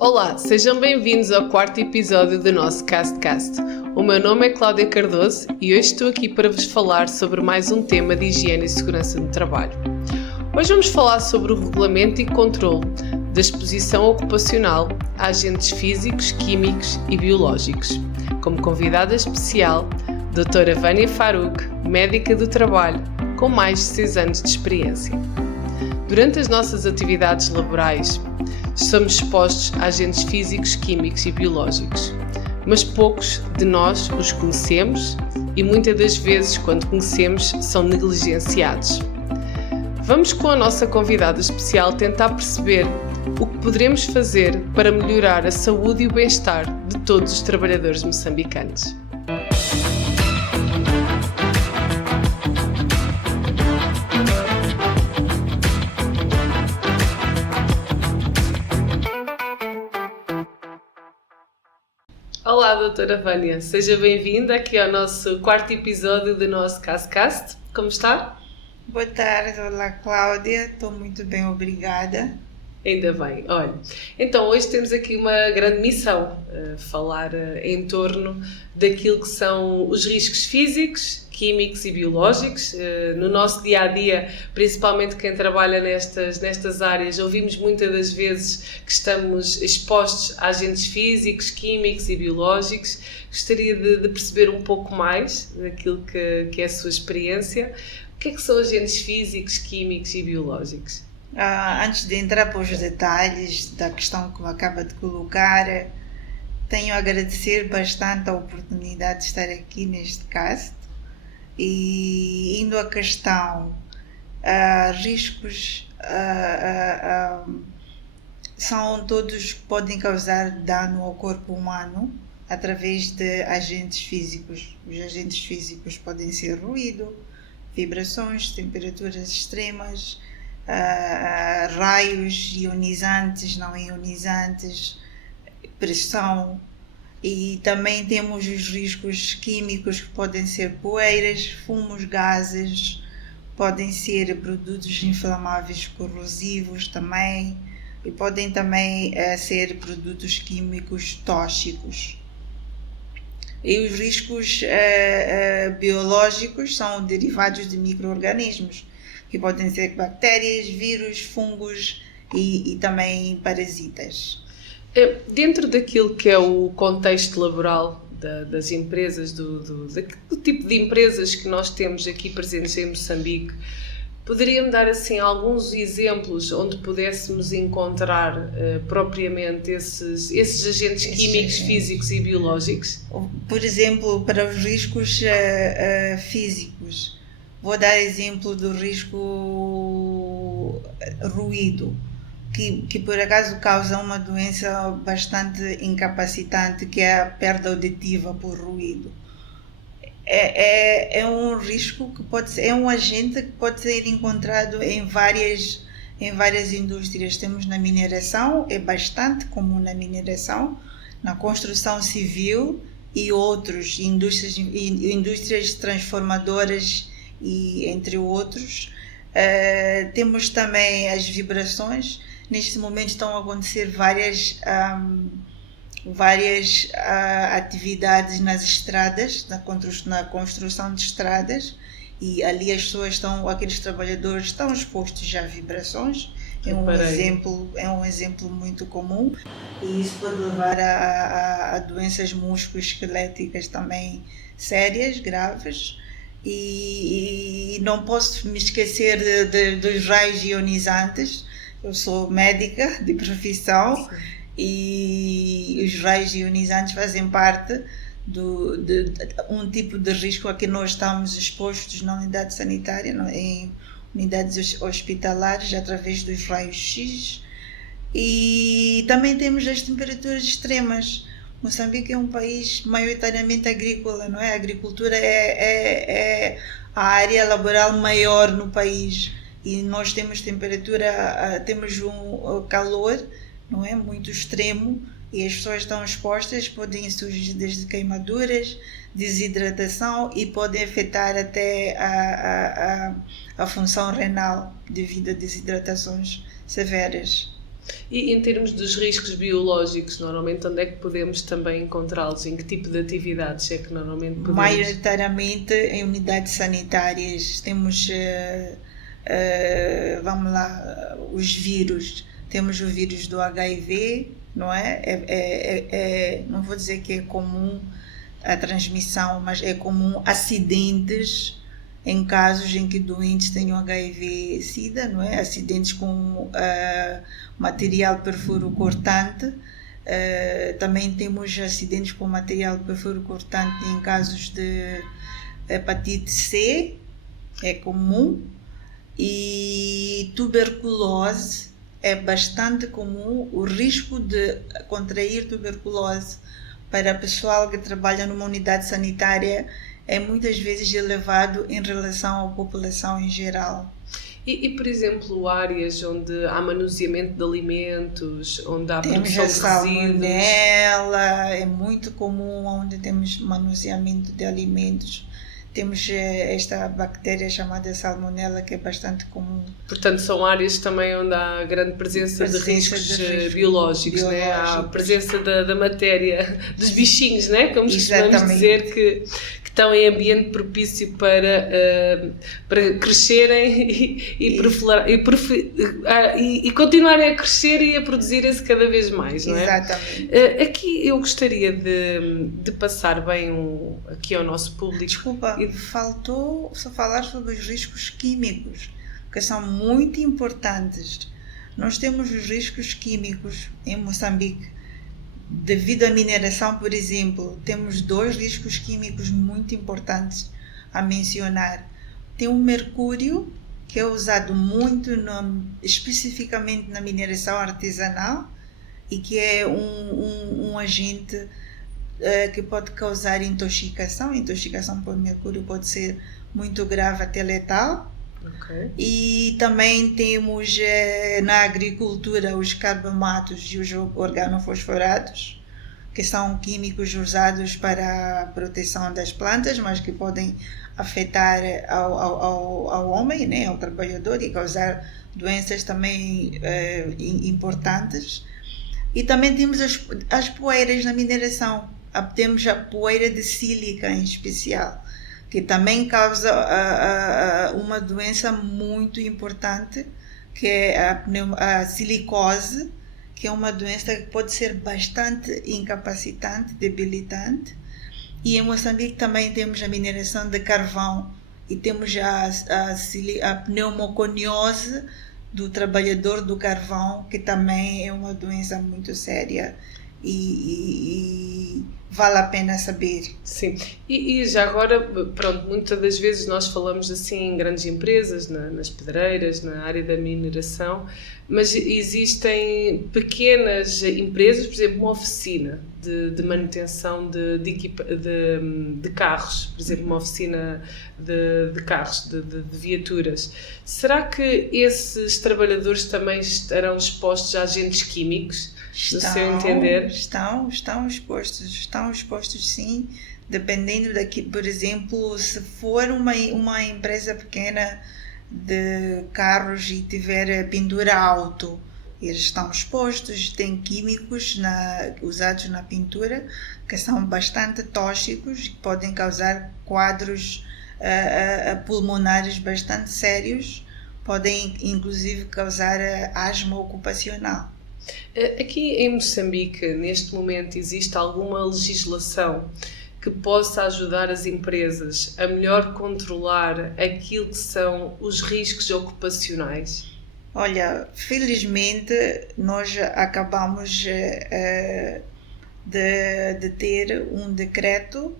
Olá, sejam bem-vindos ao quarto episódio do nosso CastCast. O meu nome é Cláudia Cardoso e hoje estou aqui para vos falar sobre mais um tema de higiene e segurança no trabalho. Hoje vamos falar sobre o regulamento e controle da exposição ocupacional a agentes físicos, químicos e biológicos. Como convidada especial, Dra. Vânia Faruque, médica do trabalho, com mais de 6 anos de experiência. Durante as nossas atividades laborais, somos expostos a agentes físicos, químicos e biológicos, mas poucos de nós os conhecemos e muitas das vezes, quando conhecemos, são negligenciados. Vamos com a nossa convidada especial tentar perceber o que poderemos fazer para melhorar a saúde e o bem-estar de todos os trabalhadores moçambicanos. Olá, doutora Vânia, seja bem-vinda aqui ao nosso quarto episódio do nosso CastCast. Como está? Boa tarde, olá Cláudia, estou muito bem, obrigada. Ainda bem, olha, então hoje temos aqui uma grande missão, falar em torno daquilo que são os riscos físicos, químicos e biológicos. No nosso dia-a-dia, principalmente quem trabalha nestas áreas, ouvimos muitas das vezes que estamos expostos a agentes físicos, químicos e biológicos. Gostaria de perceber um pouco mais daquilo que é a sua experiência. O que é que são agentes físicos, químicos e biológicos? Antes de entrar para os detalhes da questão que me acaba de colocar, tenho a agradecer bastante a oportunidade de estar aqui neste cast. E indo à questão, riscos são todos que podem causar dano ao corpo humano através de agentes físicos. Os agentes físicos podem ser ruído, vibrações, temperaturas extremas, raios ionizantes, não ionizantes, pressão. E também temos os riscos químicos que podem ser poeiras, fumos, gases, podem ser produtos inflamáveis corrosivos também, e podem também ser produtos químicos tóxicos. E os riscos biológicos são derivados de micro-organismos, que podem ser bactérias, vírus, fungos e também parasitas. Dentro daquilo que é o contexto laboral das empresas, do tipo de empresas que nós temos aqui presentes em Moçambique, poderia-me dar assim alguns exemplos onde pudéssemos encontrar propriamente esses agentes químicos, físicos e biológicos? Por exemplo, para os riscos físicos, vou dar exemplo do risco ruído, que por acaso causa uma doença bastante incapacitante, que é a perda auditiva por ruído. É um risco que pode ser, é um agente que pode ser encontrado em várias indústrias. Temos na mineração, é bastante comum na mineração, na construção civil e outros, indústrias transformadoras e entre outros. Temos também as vibrações. Neste momento estão a acontecer várias atividades nas estradas, na construção de estradas, e ali aqueles trabalhadores estão expostos a vibrações. É um exemplo muito comum, e isso pode levar a doenças musculoesqueléticas também sérias, graves. E não posso me esquecer dos raios ionizantes. Eu sou médica de profissão. Sim. E os raios ionizantes fazem parte de um tipo de risco a que nós estamos expostos na unidade sanitária, em unidades hospitalares, através dos raios X. E também temos as temperaturas extremas. Moçambique é um país maioritariamente agrícola, não é? A agricultura é a área laboral maior no país, e nós temos temos um calor, não é, muito extremo, e as pessoas estão expostas, podem surgir desde queimaduras, desidratação, e podem afetar até a função renal devido a desidratações severas. E em termos dos riscos biológicos, normalmente onde é que podemos também encontrá-los? Em que tipo de atividades é que normalmente podemos? Maioritariamente em unidades sanitárias. Temos, vamos lá, os vírus. Temos o vírus do HIV, não é? Não vou dizer que é comum a transmissão, mas é comum acidentes em casos em que doentes tenham HIV-Sida, não é? Acidentes com material perfuro-cortante. Também temos acidentes com material perfuro-cortante em casos de hepatite C, é comum, e tuberculose é bastante comum. O risco de contrair tuberculose para pessoal que trabalha numa unidade sanitária é muitas vezes elevado em relação à população em geral. E, por exemplo, áreas onde há manuseamento de alimentos, onde há produção de resíduos? Salmonela, é muito comum onde temos manuseamento de alimentos. Temos esta bactéria chamada salmonela, que é bastante comum. Portanto, são áreas também onde há grande presença de riscos biológicos, né? Há a presença da matéria, dos bichinhos, né? Como costumamos dizer, que estão em ambiente propício para crescerem e continuarem a crescer e a produzirem-se cada vez mais, não é? Exatamente. Aqui eu gostaria de passar bem aqui ao nosso público. Desculpa, faltou só falar sobre os riscos químicos, que são muito importantes. Nós temos os riscos químicos em Moçambique. Devido à mineração, por exemplo, temos 2 riscos químicos muito importantes a mencionar. Tem o mercúrio, que é usado muito especificamente na mineração artesanal e que é um agente que pode causar intoxicação. Intoxicação por mercúrio pode ser muito grave, até letal. Okay. E também temos na agricultura os carbamatos e os organofosforados, que são químicos usados para a proteção das plantas, mas que podem afetar ao homem, né, ao trabalhador, e causar doenças também importantes. E também temos as poeiras na mineração. Temos a poeira de sílica em especial, que também causa uma doença muito importante, que é a silicose, que é uma doença que pode ser bastante incapacitante, debilitante. E em Moçambique também temos a mineração de carvão e temos a pneumoconiose do trabalhador do carvão, que também é uma doença muito séria e vale a pena saber. Sim, e já agora, pronto, muitas das vezes nós falamos assim em grandes empresas, nas pedreiras, na área da mineração, mas existem pequenas empresas, por exemplo, uma oficina de manutenção de carros, por exemplo, uma oficina de carros, de viaturas. Será que esses trabalhadores também estarão expostos a agentes químicos? No seu entender? Estão expostos sim, dependendo daqui. Por exemplo, se for uma empresa pequena de carros e tiver pintura auto, eles estão expostos. Tem químicos usados na pintura que são bastante tóxicos e podem causar quadros pulmonares bastante sérios, podem inclusive causar asma ocupacional. Aqui em Moçambique, neste momento, existe alguma legislação que possa ajudar as empresas a melhor controlar aquilo que são os riscos ocupacionais? Olha, felizmente nós acabamos de ter um decreto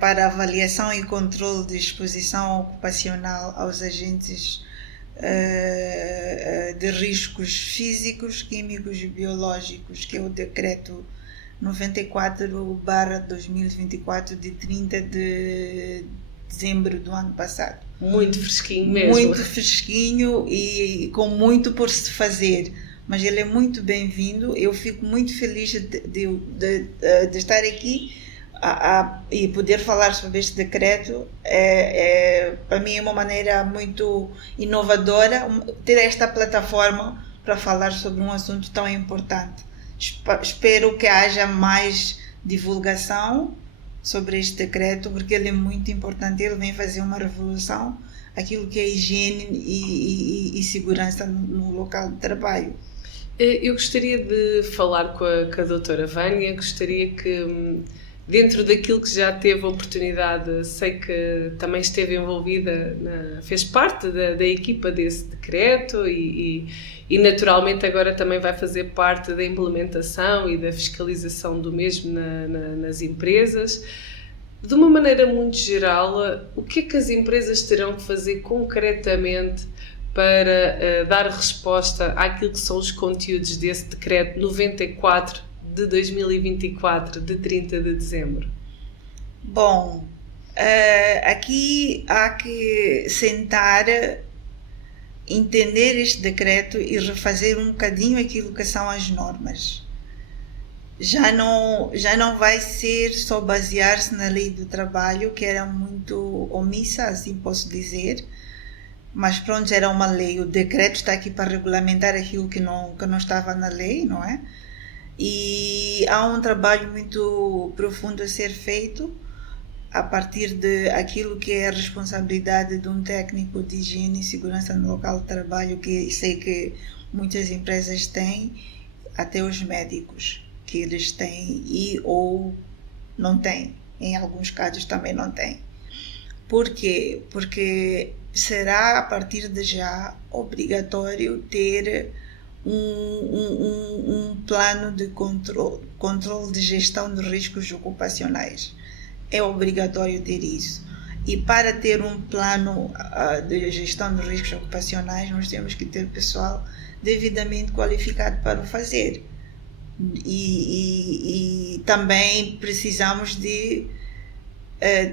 para avaliação e controle de exposição ocupacional aos agentes de riscos físicos, químicos e biológicos, que é o decreto 94/2024 de 30 de dezembro do ano passado. Muito fresquinho mesmo. Muito fresquinho e com muito por se fazer, mas ele é muito bem-vindo. Eu fico muito feliz de estar aqui e poder falar sobre este decreto. Para mim é uma maneira muito inovadora ter esta plataforma para falar sobre um assunto tão importante. Espero que haja mais divulgação sobre este decreto, porque ele é muito importante. Ele vem fazer uma revolução, aquilo que é higiene e segurança no local de trabalho. Eu gostaria de falar com a doutora Vânia, gostaria que, dentro daquilo que já teve a oportunidade, sei que também esteve envolvida, fez parte da equipa desse decreto e naturalmente agora também vai fazer parte da implementação e da fiscalização do mesmo nas empresas. De uma maneira muito geral, o que é que as empresas terão que fazer concretamente para dar resposta àquilo que são os conteúdos desse decreto 94 de 2024, de 30 de dezembro? Bom, aqui há que sentar, entender este decreto e refazer um bocadinho aquilo que são as normas. Já não vai ser só basear-se na lei do trabalho, que era muito omissa, assim posso dizer, mas pronto, era uma lei. O decreto está aqui para regulamentar aquilo que não estava na lei, não é? E há um trabalho muito profundo a ser feito a partir de aquilo que é a responsabilidade de um técnico de higiene e segurança no local de trabalho, que sei que muitas empresas têm, até os médicos, que eles têm ou não têm. Em alguns casos também não têm. Por quê? Porque será a partir de já obrigatório ter um plano de controle de gestão de riscos ocupacionais. É obrigatório ter isso. E para ter um plano de gestão de riscos ocupacionais, nós temos que ter pessoal devidamente qualificado para o fazer. E também precisamos de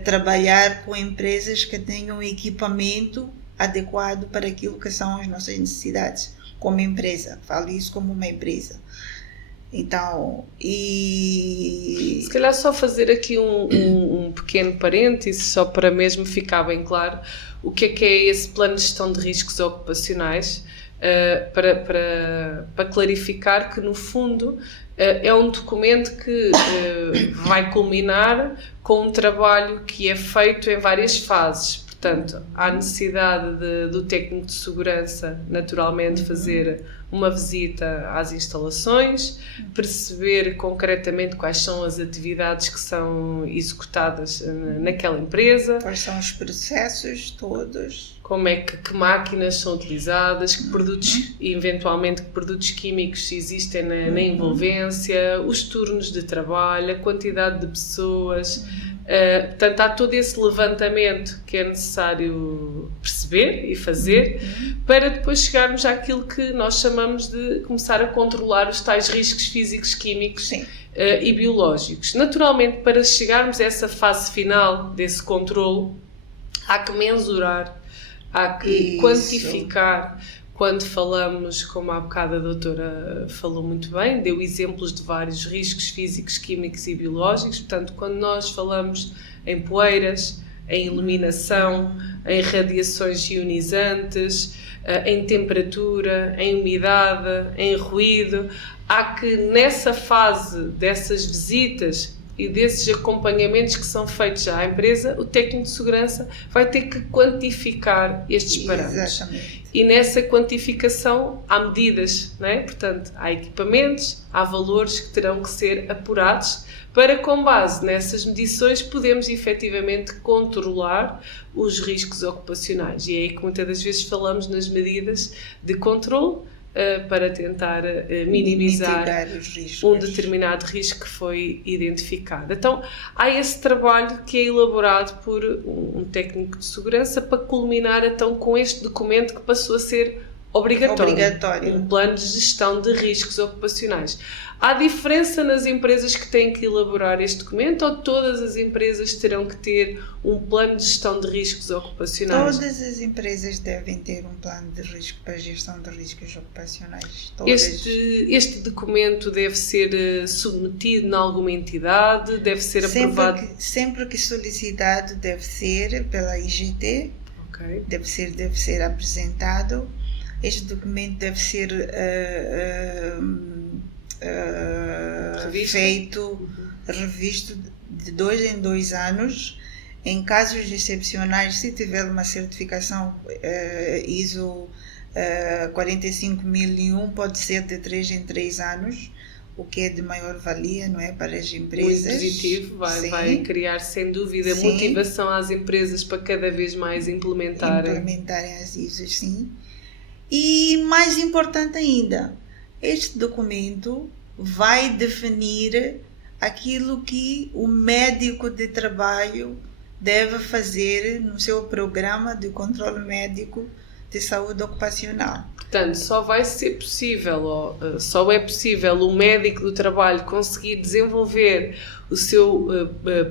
trabalhar com empresas que tenham equipamento adequado para aquilo que são as nossas necessidades como empresa. Falo isso como uma empresa. Então, se calhar só fazer aqui um pequeno parêntese, só para mesmo ficar bem claro o que é esse plano de gestão de riscos ocupacionais, para clarificar que, no fundo, é um documento que vai culminar com um trabalho que é feito em várias fases. Portanto, há necessidade do técnico de segurança, naturalmente, fazer uma visita às instalações, perceber concretamente quais são as atividades que são executadas naquela empresa. Quais são os processos todos. Como é que máquinas são utilizadas, que produtos, eventualmente, que produtos químicos existem na envolvência, os turnos de trabalho, a quantidade de pessoas. Portanto, há todo esse levantamento que é necessário perceber e fazer para depois chegarmos àquilo que nós chamamos de começar a controlar os tais riscos físicos, químicos e biológicos. Naturalmente, para chegarmos a essa fase final desse controle, há que mensurar, há que quantificar. Quando falamos, como há bocado a doutora falou muito bem, deu exemplos de vários riscos físicos, químicos e biológicos. Portanto, quando nós falamos em poeiras, em iluminação, em radiações ionizantes, em temperatura, em umidade, em ruído, há que nessa fase dessas visitas e desses acompanhamentos que são feitos já à empresa, o técnico de segurança vai ter que quantificar estes parâmetros. Exatamente. E nessa quantificação há medidas, não é? Portanto, há equipamentos, há valores que terão que ser apurados para, com base nessas medições, podermos efetivamente controlar os riscos ocupacionais. E é aí que muitas das vezes falamos nas medidas de controle, para tentar minimizar um determinado risco que foi identificado. Então, há esse trabalho que é elaborado por um técnico de segurança para culminar então com este documento que passou a ser obrigatório. Um plano de gestão de riscos ocupacionais. Há diferença nas empresas que têm que elaborar este documento ou todas as empresas terão que ter um plano de gestão de riscos ocupacionais? Todas as empresas devem ter um plano de risco para a gestão de riscos ocupacionais. Este documento deve ser submetido em alguma entidade? Deve ser aprovado? Sempre que solicitado deve ser pela IGT, deve ser apresentado. este documento deve ser revisto de 2 em 2 anos. Em casos excepcionais, se tiver uma certificação ISO 45001, pode ser de 3 em 3 anos, o que é de maior valia, não é, para as empresas. Muito positivo, vai criar sem dúvida motivação às empresas para cada vez mais implementarem as ISOs, sim. E mais importante ainda, este documento vai definir aquilo que o médico de trabalho deve fazer no seu programa de controle médico de saúde ocupacional. Portanto, só é possível o médico do trabalho conseguir desenvolver o seu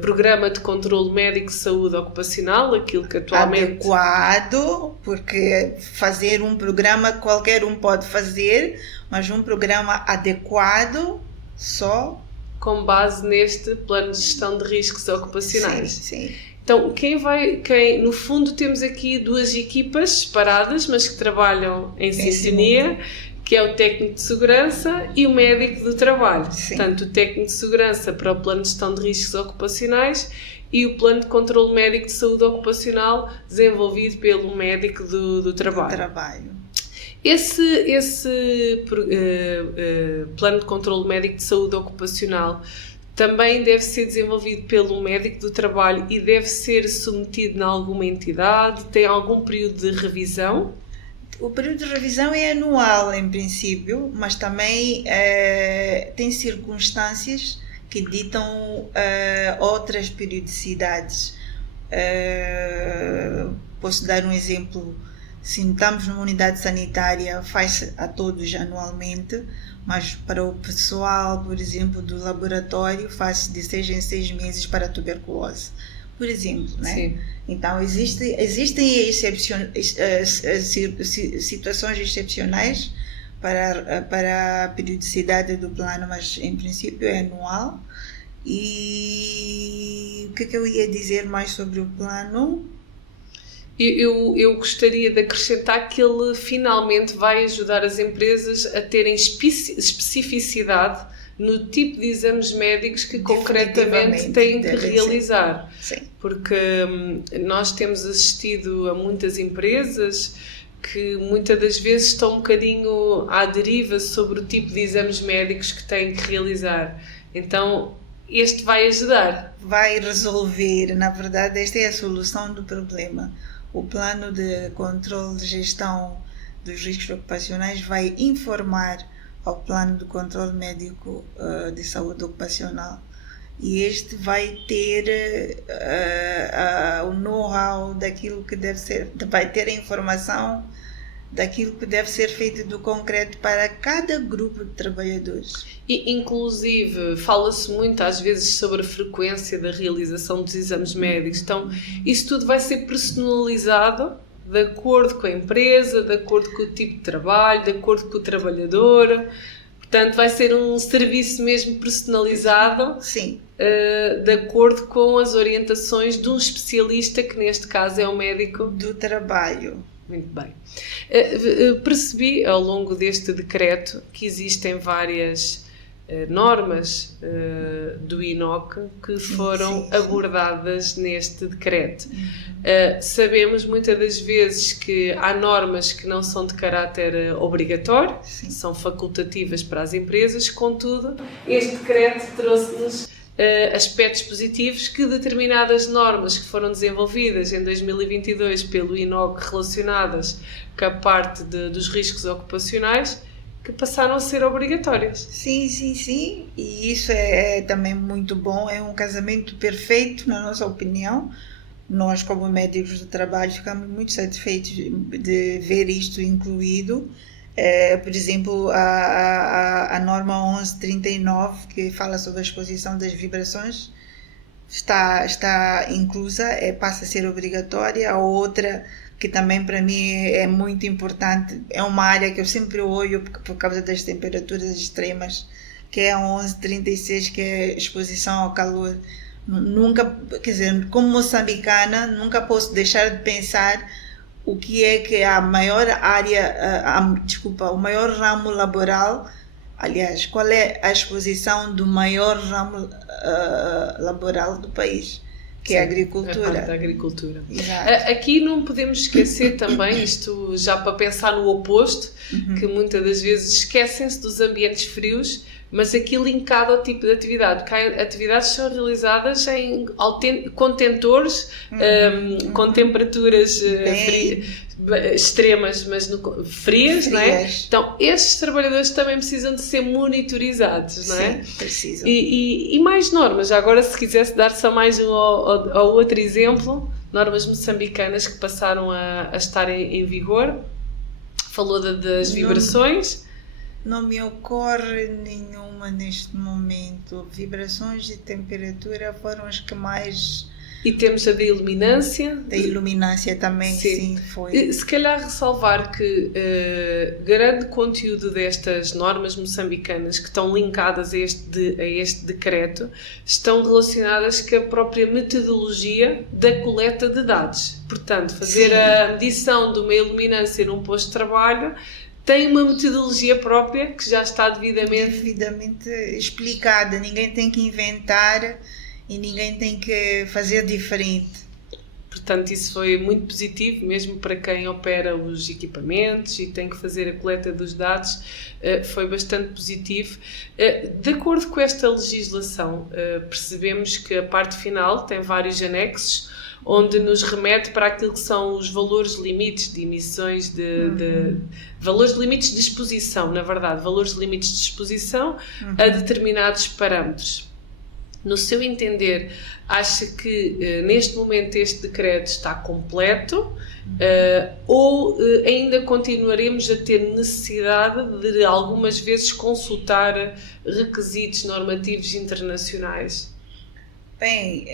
programa de controle médico de saúde ocupacional, aquilo que atualmente... Adequado, porque fazer um programa qualquer um pode fazer, mas um programa adequado só... Com base neste plano de gestão de riscos ocupacionais. Sim. Então, no fundo temos aqui 2 equipas separadas, mas que trabalham em sintonia, que é o técnico de segurança e o médico do trabalho. Sim. Portanto, o técnico de segurança para o plano de gestão de riscos ocupacionais e o plano de controle médico de saúde ocupacional desenvolvido pelo médico do trabalho. Esse plano de controle médico de saúde ocupacional também deve ser desenvolvido pelo médico do trabalho e deve ser submetido a alguma entidade? Tem algum período de revisão? O período de revisão é anual, em princípio, mas também tem circunstâncias que ditam outras periodicidades. Posso dar um exemplo. Se estamos numa unidade sanitária, faz a todos anualmente, mas para o pessoal, por exemplo, do laboratório, faz de 6 em 6 meses para a tuberculose, por exemplo, né? Sim. Então, existem situações excepcionais para a periodicidade do plano, mas em princípio é anual. E o que eu ia dizer mais sobre o plano? Eu gostaria de acrescentar que ele finalmente vai ajudar as empresas a terem especificidade no tipo de exames médicos que concretamente têm que realizar. Sim. Porque nós temos assistido a muitas empresas que muitas das vezes estão um bocadinho à deriva sobre o tipo de exames médicos que têm que realizar. Então, este vai ajudar. Vai resolver, na verdade, esta é a solução do problema. O plano de controle de gestão dos riscos ocupacionais vai informar ao plano de controle médico de saúde ocupacional, e este vai ter o know-how daquilo que deve ser, vai ter a informação daquilo que deve ser feito do concreto para cada grupo de trabalhadores. E, inclusive, fala-se muito às vezes sobre a frequência da realização dos exames médicos. Então, isso tudo vai ser personalizado de acordo com a empresa, de acordo com o tipo de trabalho, de acordo com o trabalhador. Portanto, vai ser um serviço mesmo personalizado. Sim. De acordo com as orientações de um especialista, que neste caso é o médico do trabalho. Muito bem. Percebi ao longo deste decreto que existem várias normas do INOC que foram abordadas neste decreto. Sabemos muitas das vezes que há normas que não são de caráter obrigatório, são facultativas para as empresas, contudo, este decreto trouxe-nos aspectos positivos, que determinadas normas que foram desenvolvidas em 2022 pelo INOC relacionadas com a parte dos riscos ocupacionais, que passaram a ser obrigatórias. Sim. E isso é também muito bom. É um casamento perfeito, na nossa opinião. Nós, como médicos do trabalho, ficamos muito satisfeitos de ver isto incluído. Por exemplo, a norma 1139, que fala sobre a exposição das vibrações, está inclusa, passa a ser obrigatória. A outra, que também para mim é muito importante, é uma área que eu sempre olho por causa das temperaturas extremas, que é a 1136, que é exposição ao calor. Nunca, quer dizer, como moçambicana, nunca posso deixar de pensar o que é que a maior área, o maior ramo laboral, aliás, qual é a exposição do maior ramo laboral do país, que é a agricultura. A parte da agricultura. Exato. Aqui não podemos esquecer também, isto já para pensar no oposto, que muitas das vezes esquecem-se dos ambientes frios, mas aqui linkado ao tipo de atividade, porque há atividades que são realizadas em contentores com temperaturas extremas, mas frias, não é? Então, esses trabalhadores também precisam de ser monitorizados, não é? Sim, precisam. E mais normas, agora se quisesse dar só mais ao outro exemplo, normas moçambicanas que passaram a estar em vigor, falou das vibrações. Não me ocorre nenhuma neste momento. Vibrações de temperatura foram as que mais... E temos a da iluminância. Da iluminância também, sim foi. Se calhar ressalvar que grande conteúdo destas normas moçambicanas que estão linkadas a este decreto estão relacionadas com a própria metodologia da coleta de dados. Portanto, fazer a medição de uma iluminância num posto de trabalho tem uma metodologia própria que já está devidamente explicada. Ninguém tem que inventar e ninguém tem que fazer diferente. Portanto, isso foi muito positivo, mesmo para quem opera os equipamentos e tem que fazer a coleta dos dados, foi bastante positivo. De acordo com esta legislação, percebemos que a parte final tem vários anexos, onde nos remete para aquilo que são os valores limites de emissões, valores limites de exposição, na verdade, valores limites de exposição a determinados parâmetros. No seu entender, acha que neste momento este decreto está completo ou ainda continuaremos a ter necessidade de algumas vezes consultar requisitos normativos internacionais? Bem,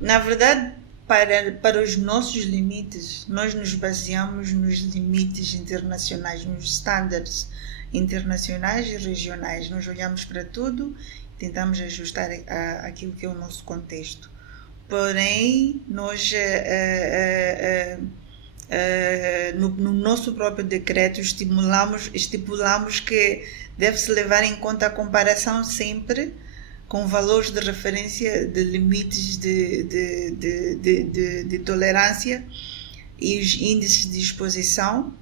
na verdade, para os nossos limites, nós nos baseamos nos limites internacionais, nos standards internacionais e regionais. Nós olhamos para tudo, tentamos ajustar aquilo que é o nosso contexto. Porém, nós, no nosso próprio decreto, estipulamos que deve-se levar em conta a comparação sempre com valores de referência de limites de tolerância e os índices de exposição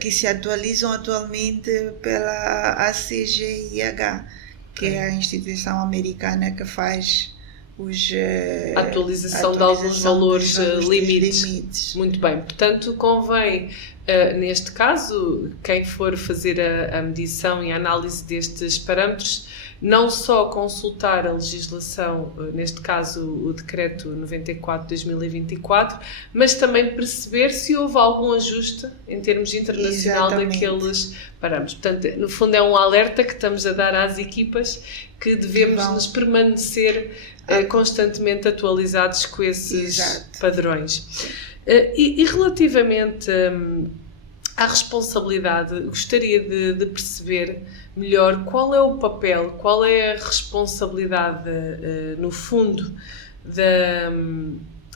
que se atualizam atualmente pela ACGIH, que é a instituição americana que faz a atualização de alguns valores limites. Muito bem, portanto convém, neste caso, quem for fazer a medição e a análise destes parâmetros, não só consultar a legislação, neste caso o Decreto 94/2024, mas também perceber se houve algum ajuste em termos internacional daqueles parâmetros. Portanto, no fundo é um alerta que estamos a dar às equipas que devemos nos permanecer constantemente atualizados com esses padrões. E relativamente à responsabilidade, gostaria de perceber melhor qual é o papel, qual é a responsabilidade, no fundo,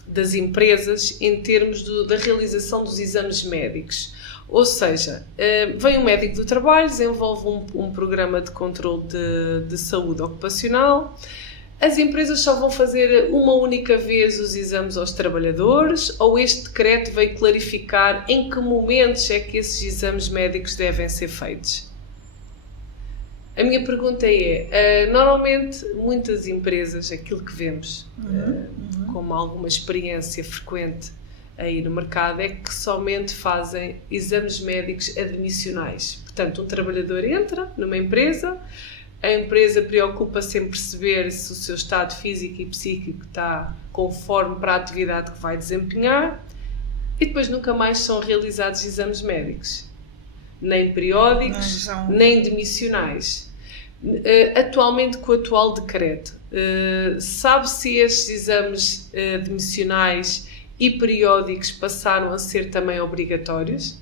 das empresas em termos da realização dos exames médicos. Ou seja, vem um médico do trabalho, desenvolve um programa de controle de saúde ocupacional. As empresas só vão fazer uma única vez os exames aos trabalhadores, ou este decreto veio clarificar em que momentos é que esses exames médicos devem ser feitos? A minha pergunta é, normalmente muitas empresas, aquilo que vemos como alguma experiência frequente aí no mercado, é que somente fazem exames médicos admissionais. Portanto, um trabalhador entra numa empresa, a empresa preocupa-se em perceber se o seu estado físico e psíquico está conforme para a atividade que vai desempenhar e depois nunca mais são realizados exames médicos, nem periódicos, nem demissionais. Atualmente, com o atual decreto, sabe se estes exames demissionais e periódicos passaram a ser também obrigatórios?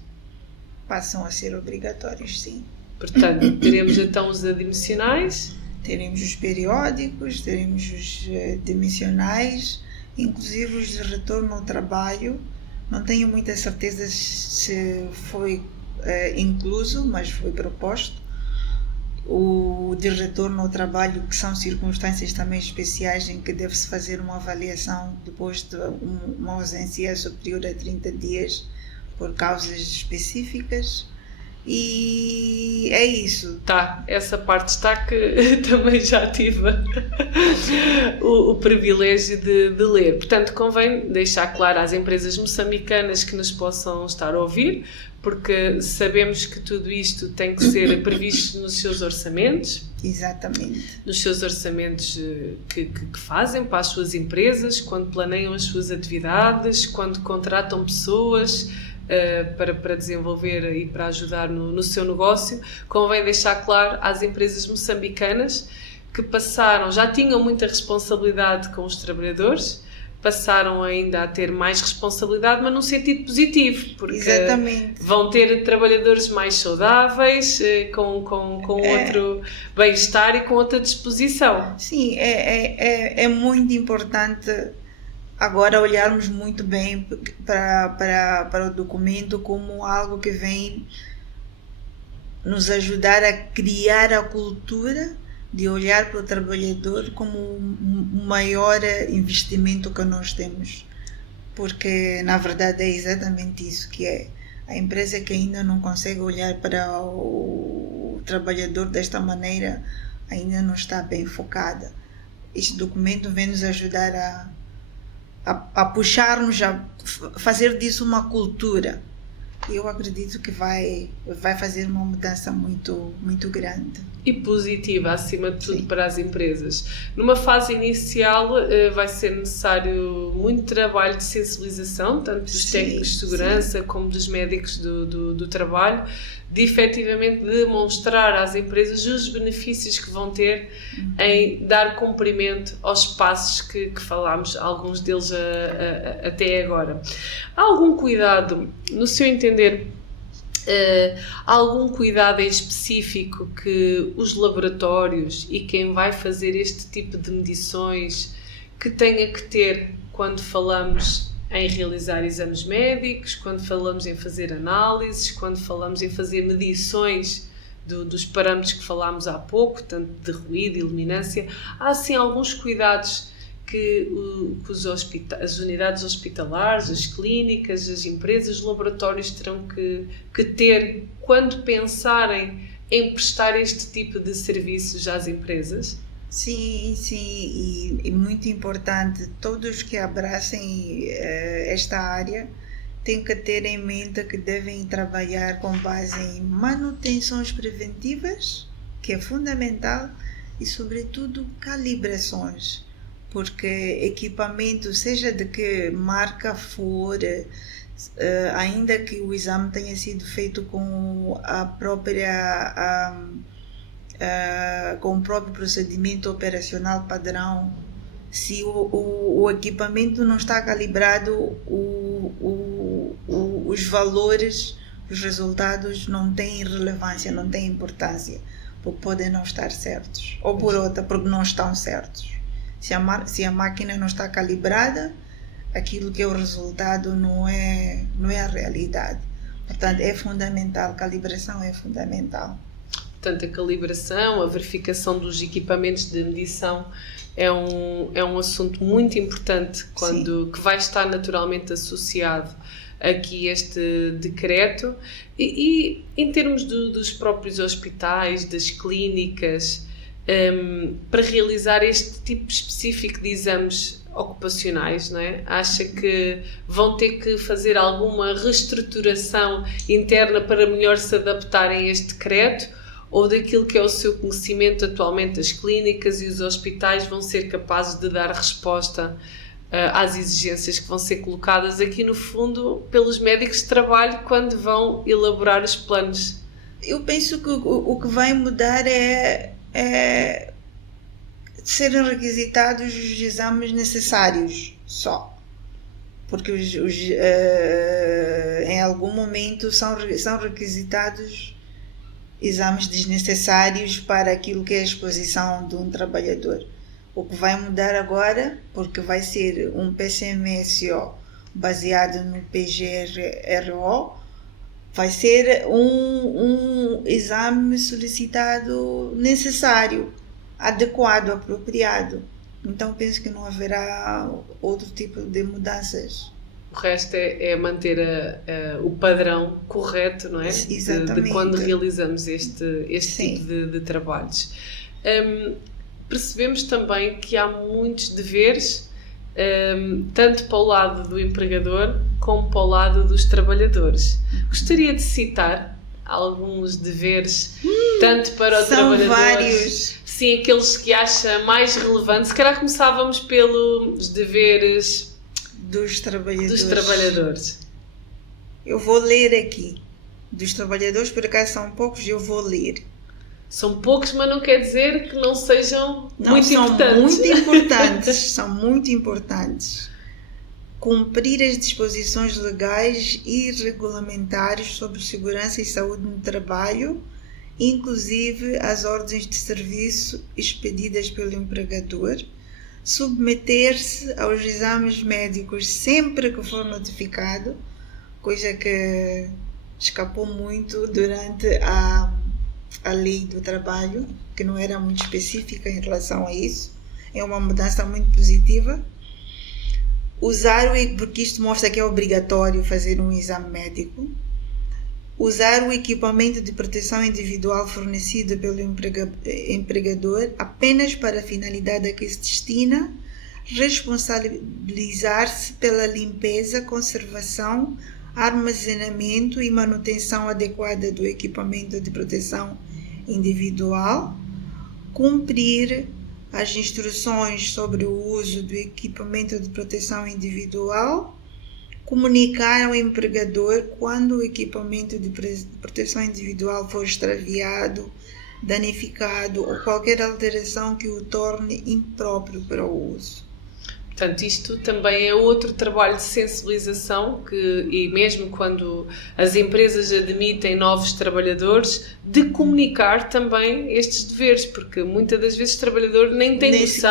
Passam a ser obrigatórios, sim. Portanto, teremos então os admissionais? Teremos os periódicos, teremos os demissionais inclusive os de retorno ao trabalho, não tenho muita certeza se foi incluso, mas foi proposto. O de retorno ao trabalho, que são circunstâncias também especiais em que deve-se fazer uma avaliação depois de uma ausência superior a 30 dias por causas específicas. E é isso. Tá, essa parte está que também já tive o privilégio de ler. Portanto, convém deixar claro às empresas moçambicanas que nos possam estar a ouvir, porque sabemos que tudo isto tem que ser previsto nos seus orçamentos. Exatamente. Nos seus orçamentos que fazem para as suas empresas, quando planeiam as suas atividades, quando contratam pessoas para desenvolver e para ajudar no seu negócio. Convém deixar claro às empresas moçambicanas que já tinham muita responsabilidade com os trabalhadores, passaram ainda a ter mais responsabilidade, mas num sentido positivo, porque exatamente, vão ter trabalhadores mais saudáveis, com outro bem-estar e com outra disposição. Sim, é muito importante agora olharmos muito bem para o documento como algo que vem nos ajudar a criar a cultura de olhar para o trabalhador como o maior investimento que nós temos, porque na verdade é exatamente isso que é. A empresa que ainda não consegue olhar para o trabalhador desta maneira ainda não está bem focada. Este documento vem nos ajudar a puxar-nos, a fazer disso uma cultura. Eu acredito que vai fazer uma mudança muito, muito grande. E positiva, acima de tudo. Sim. Para as empresas. Numa fase inicial vai ser necessário muito trabalho de sensibilização, tanto dos técnicos de segurança, sim, como dos médicos do trabalho, de efetivamente demonstrar às empresas os benefícios que vão ter em dar cumprimento aos passos que falámos, alguns deles até agora. Há algum cuidado, no seu entender, algum cuidado em específico que os laboratórios e quem vai fazer este tipo de medições que tenha que ter quando falamos em realizar exames médicos, quando falamos em fazer análises, quando falamos em fazer medições dos parâmetros que falámos há pouco, tanto de ruído e luminância? Há assim alguns cuidados que as unidades hospitalares, as clínicas, as empresas, os laboratórios terão que ter quando pensarem em prestar este tipo de serviços às empresas? Sim, e muito importante, todos que abracem esta área têm que ter em mente que devem trabalhar com base em manutenções preventivas, que é fundamental, e sobretudo calibrações, porque equipamento, seja de que marca for, ainda que o exame tenha sido feito com com o próprio procedimento operacional padrão, se o equipamento não está calibrado, os valores, os resultados não têm relevância, não têm importância, porque podem não estar certos, ou por outra, porque não estão certos. Se a máquina não está calibrada, aquilo que é o resultado não é a realidade. Portanto, é fundamental, calibração é fundamental. Portanto, a calibração, a verificação dos equipamentos de medição é um assunto muito importante que vai estar naturalmente associado aqui a este decreto. E em termos dos próprios hospitais, das clínicas, para realizar este tipo específico de exames ocupacionais, não é? Acha que vão ter que fazer alguma reestruturação interna para melhor se adaptarem a este decreto? Ou daquilo que é o seu conhecimento atualmente, as clínicas e os hospitais vão ser capazes de dar resposta às exigências que vão ser colocadas aqui, no fundo, pelos médicos de trabalho quando vão elaborar os planos? Eu penso que o que vai mudar é serem requisitados os exames necessários só, porque em algum momento são requisitados exames desnecessários para aquilo que é a exposição de um trabalhador. O que vai mudar agora, porque vai ser um PCMSO baseado no PGRO, vai ser um exame solicitado necessário, adequado, apropriado. Então penso que não haverá outro tipo de mudanças. O resto é manter o padrão correto, não é? De quando realizamos este tipo de trabalhos. Percebemos também que há muitos deveres, tanto para o lado do empregador como para o lado dos trabalhadores. Gostaria de citar alguns deveres, tanto para o trabalhador... São vários. Sim, aqueles que acha mais relevantes. Se calhar começávamos pelos deveres dos trabalhadores. Eu vou ler aqui. Dos trabalhadores, por acaso são poucos, eu vou ler. São poucos, mas não quer dizer que não sejam muito importantes. São muito importantes. Cumprir as disposições legais e regulamentares sobre segurança e saúde no trabalho, inclusive as ordens de serviço expedidas pelo empregador, submeter-se aos exames médicos sempre que for notificado, coisa que escapou muito durante a lei do trabalho, que não era muito específica em relação a isso. É uma mudança muito positiva. Porque isto mostra que é obrigatório fazer um exame médico. Usar o equipamento de proteção individual fornecido pelo empregador apenas para a finalidade a que se destina. Responsabilizar-se pela limpeza, conservação, armazenamento e manutenção adequada do equipamento de proteção individual. Cumprir as instruções sobre o uso do equipamento de proteção individual. Comunicar ao empregador quando o equipamento de proteção individual for extraviado, danificado ou qualquer alteração que o torne impróprio para o uso. Portanto, isto também é outro trabalho de sensibilização e mesmo quando as empresas admitem novos trabalhadores, de comunicar também estes deveres, porque muitas das vezes o trabalhador nem tem noção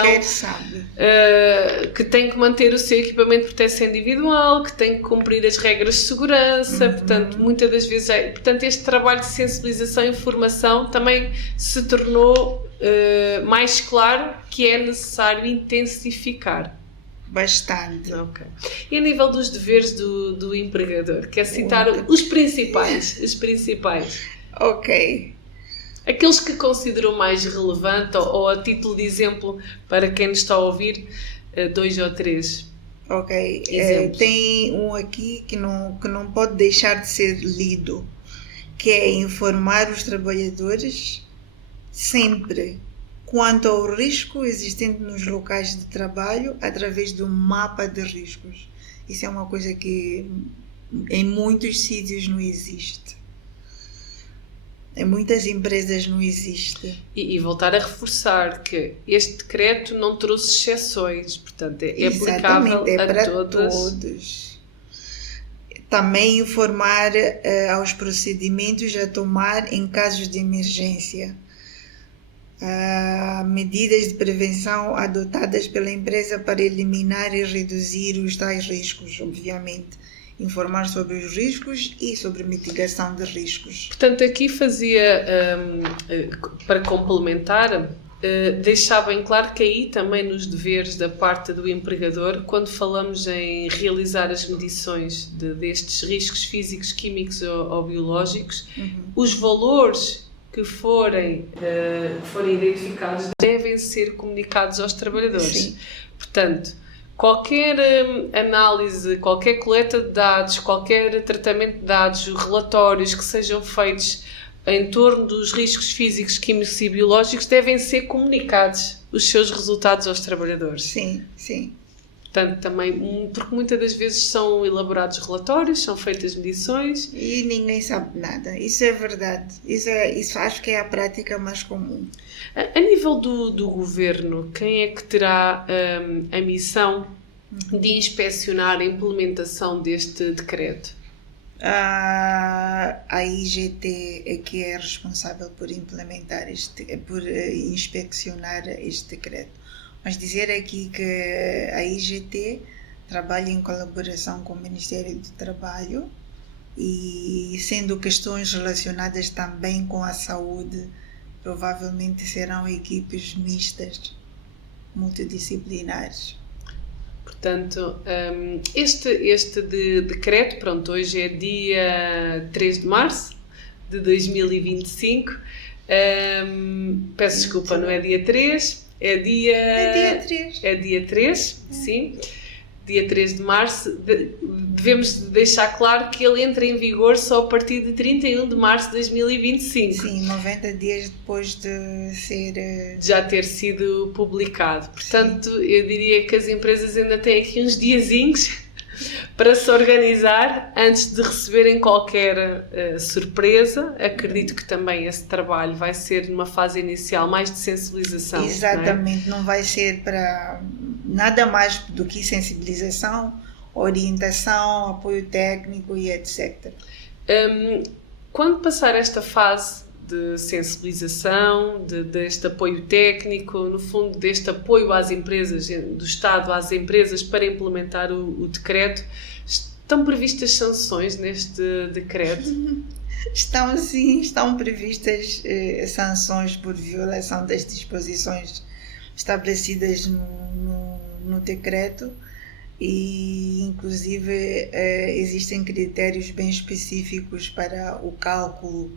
que tem que manter o seu equipamento de proteção individual, que tem que cumprir as regras de segurança, portanto, muitas das vezes portanto, este trabalho de sensibilização e informação também se tornou mais claro que é necessário intensificar. Bastante. Ok. E a nível dos deveres do empregador, quer citar os principais? Ok. Aqueles que considerou mais relevante ou a título de exemplo para quem nos está a ouvir, 2 ou 3. Ok. Tem um aqui que não pode deixar de ser lido, que é informar os trabalhadores sempre quanto ao risco existente nos locais de trabalho através do mapa de riscos. Isso é uma coisa que em muitos sítios não existe. Em muitas empresas não existe. E voltar a reforçar que este decreto não trouxe exceções, portanto é aplicável a todos. Também informar aos procedimentos a tomar em casos de emergência. Medidas de prevenção adotadas pela empresa para eliminar e reduzir os tais riscos, obviamente. Informar sobre os riscos e sobre mitigação de riscos. Portanto, aqui fazia, para complementar, deixar bem claro que aí também nos deveres da parte do empregador, quando falamos em realizar as medições destes riscos físicos, químicos ou biológicos, os valores que forem identificados devem ser comunicados aos trabalhadores. Sim. Portanto, qualquer análise, qualquer coleta de dados, qualquer tratamento de dados, relatórios que sejam feitos em torno dos riscos físicos, químicos e biológicos devem ser comunicados os seus resultados aos trabalhadores. Sim, sim. Portanto, também, porque muitas das vezes são elaborados relatórios, são feitas medições. E ninguém sabe nada. Isso é verdade. Isso acho que é a prática mais comum. A nível do governo, quem é que terá a missão de inspecionar a implementação deste decreto? A IGT é que é responsável por implementar por inspecionar este decreto. Mas dizer aqui que a IGT trabalha em colaboração com o Ministério do Trabalho e sendo questões relacionadas também com a saúde, provavelmente serão equipes mistas, multidisciplinares. Portanto, este decreto, pronto, hoje é dia 3 de março de 2025. Peço desculpa, não é dia 3, é dia 3. É dia 3, sim. Dia 3 de março. Devemos deixar claro que ele entra em vigor só a partir de 31 de março de 2025. Sim, 90 dias depois de ser... já ter sido publicado. Portanto, eu diria que as empresas ainda têm aqui uns diazinhos para se organizar antes de receberem qualquer surpresa. Acredito que também esse trabalho vai ser numa fase inicial mais de sensibilização. Exatamente, não vai ser para nada mais do que sensibilização, orientação, apoio técnico e etc. Quando passar esta fase de sensibilização, deste apoio técnico, no fundo deste apoio às empresas, do Estado às empresas para implementar o decreto, estão previstas sanções neste decreto? Estão sim, estão previstas sanções por violação das disposições estabelecidas no decreto e inclusive existem critérios bem específicos para o cálculo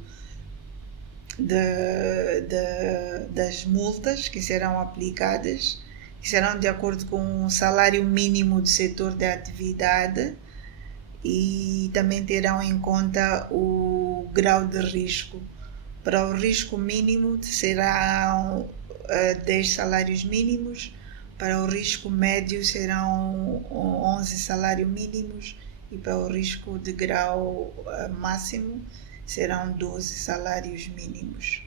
das multas que serão aplicadas, que serão de acordo com o salário mínimo do setor de atividade e também terão em conta o grau de risco. Para o risco mínimo serão 10 salários mínimos, para o risco médio serão 11 salários mínimos e para o risco de grau máximo serão 12 salários mínimos.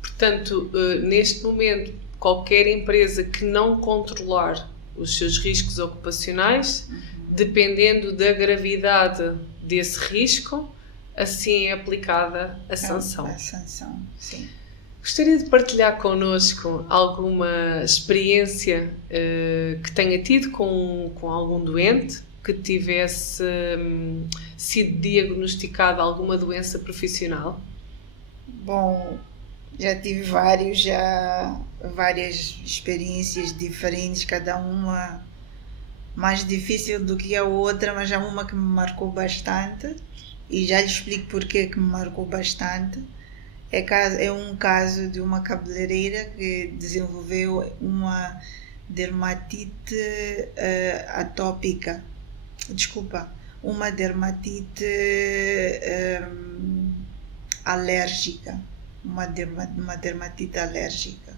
Portanto, neste momento, qualquer empresa que não controlar os seus riscos ocupacionais, dependendo da gravidade desse risco, assim é aplicada a sanção. A sanção, sim. Gostaria de partilhar connosco alguma experiência que tenha tido com algum doente que tivesse sido diagnosticado alguma doença profissional? Bom, já tive várias experiências diferentes, cada uma mais difícil do que a outra, mas há uma que me marcou bastante e já lhe explico porque que me marcou bastante. É um caso de uma cabeleireira que desenvolveu uma dermatite atópica. Uma dermatite alérgica. Uma dermatite alérgica.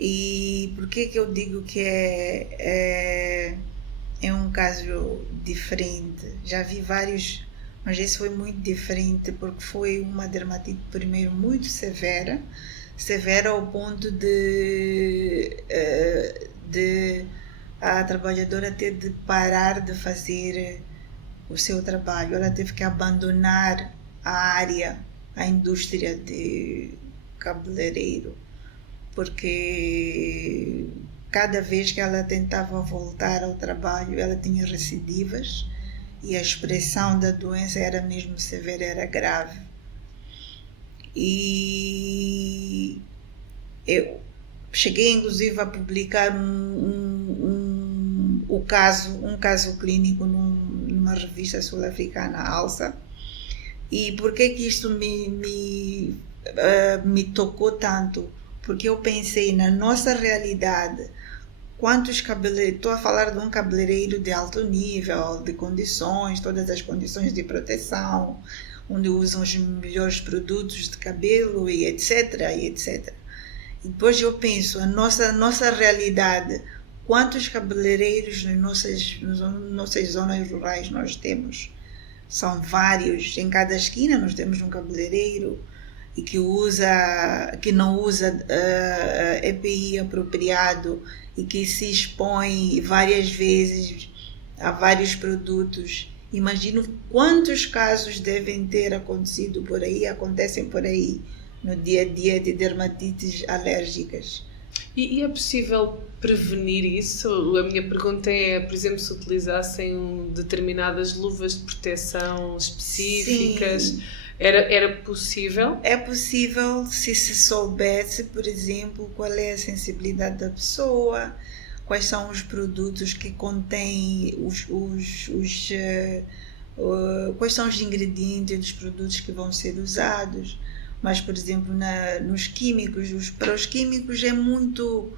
E por que eu digo que é um caso diferente? Já vi vários, mas esse foi muito diferente porque foi uma dermatite, primeiro, muito severa ao ponto de a trabalhadora ter de parar de fazer o seu trabalho. Ela teve que abandonar a indústria de cabeleireiro, porque cada vez que ela tentava voltar ao trabalho, ela tinha recidivas e a expressão da doença era mesmo severa, era grave. E eu cheguei inclusive a publicar um caso clínico numa revista sul-africana, Alsa. E por que isto me tocou tanto? Porque eu pensei na nossa realidade. Quantos cabeleireiros, estou a falar de um cabeleireiro de alto nível, de condições, todas as condições de proteção, onde usam os melhores produtos de cabelo e etc. E depois eu penso, a nossa realidade, quantos cabeleireiros nas nossas zonas rurais nós temos? São vários, em cada esquina nós temos um cabeleireiro e que não usa EPI apropriado e que se expõe várias vezes a vários produtos. Imagino quantos casos devem ter acontecido por aí, acontecem por aí no dia a dia de dermatites alérgicas. E é possível prevenir isso? A minha pergunta é, por exemplo, se utilizassem determinadas luvas de proteção específicas, sim, era possível? É possível se soubesse, por exemplo, qual é a sensibilidade da pessoa, quais são os produtos que contêm quais são os ingredientes dos produtos que vão ser usados. Mas, por exemplo, nos químicos, para os químicos é muito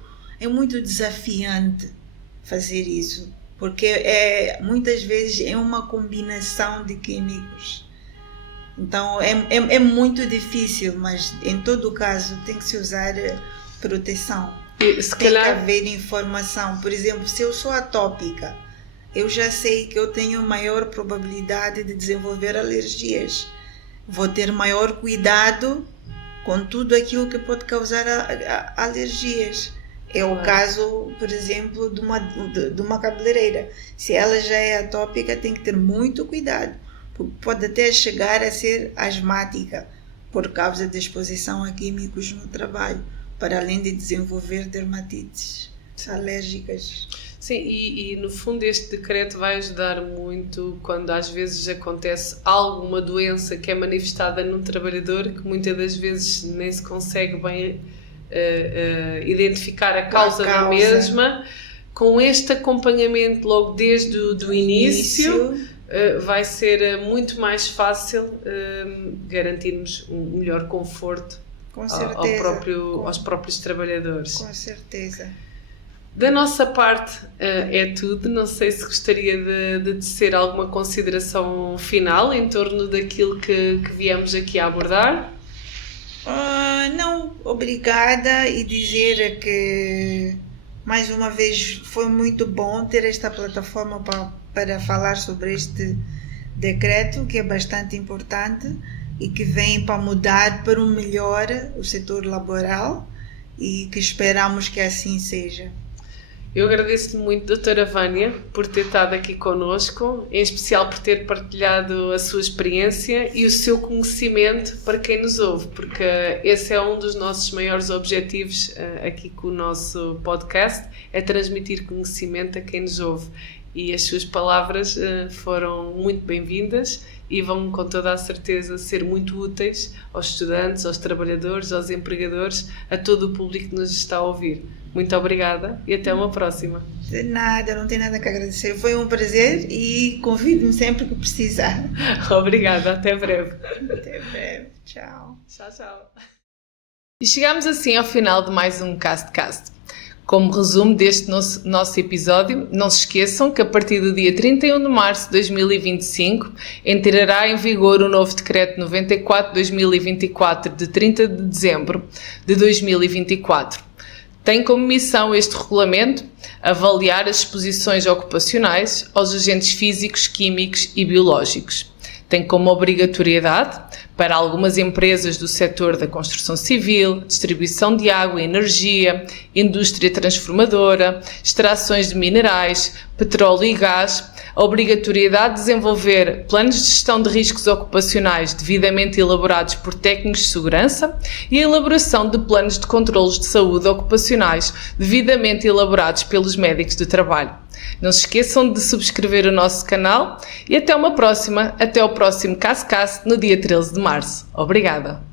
desafiante fazer isso, porque muitas vezes é uma combinação de químicos. Então é muito difícil, mas em todo o caso tem que se usar proteção. Tem que haver informação. Por exemplo, se eu sou atópica, eu já sei que eu tenho maior probabilidade de desenvolver alergias. Vou ter maior cuidado com tudo aquilo que pode causar alergias. É o caso, por exemplo, de uma cabeleireira. Se ela já é atópica, tem que ter muito cuidado. Pode até chegar a ser asmática por causa da exposição a químicos no trabalho, para além de desenvolver dermatites alérgicas. Sim, e no fundo este decreto vai ajudar muito quando às vezes acontece alguma doença que é manifestada num trabalhador, que muitas das vezes nem se consegue bem identificar a causa da mesma. Com este acompanhamento logo desde o início, vai ser muito mais fácil garantirmos um melhor conforto aos próprios trabalhadores. Com certeza. Da nossa parte é tudo. Não sei se gostaria de tecer alguma consideração final em torno daquilo que viemos aqui a abordar. Não, obrigada, e dizer que mais uma vez foi muito bom ter esta plataforma para falar sobre este decreto, que é bastante importante e que vem para mudar para um melhor o setor laboral, e que esperamos que assim seja. Eu agradeço-lhe muito, doutora Vânia, por ter estado aqui connosco, em especial por ter partilhado a sua experiência e o seu conhecimento para quem nos ouve, porque esse é um dos nossos maiores objetivos aqui com o nosso podcast, é transmitir conhecimento a quem nos ouve. E as suas palavras foram muito bem-vindas e vão com toda a certeza ser muito úteis aos estudantes, aos trabalhadores, aos empregadores, a todo o público que nos está a ouvir. Muito obrigada e até uma próxima. De nada, não tem nada que agradecer. Foi um prazer e convido-me sempre que precisar. Obrigada, até breve. Até breve, tchau. Tchau, tchau. E chegamos assim ao final de mais um CastCast. Como resumo deste nosso episódio, não se esqueçam que a partir do dia 31 de março de 2025 entrará em vigor o novo Decreto 94/2024 de 30 de dezembro de 2024. Tem como missão este regulamento avaliar as exposições ocupacionais aos agentes físicos, químicos e biológicos. Tem como obrigatoriedade para algumas empresas do setor da construção civil, distribuição de água e energia, indústria transformadora, extrações de minerais, petróleo e gás, a obrigatoriedade de desenvolver planos de gestão de riscos ocupacionais devidamente elaborados por técnicos de segurança e a elaboração de planos de controlos de saúde ocupacionais devidamente elaborados pelos médicos do trabalho. Não se esqueçam de subscrever o nosso canal e até o próximo CastCast no dia 13 de março. Obrigada!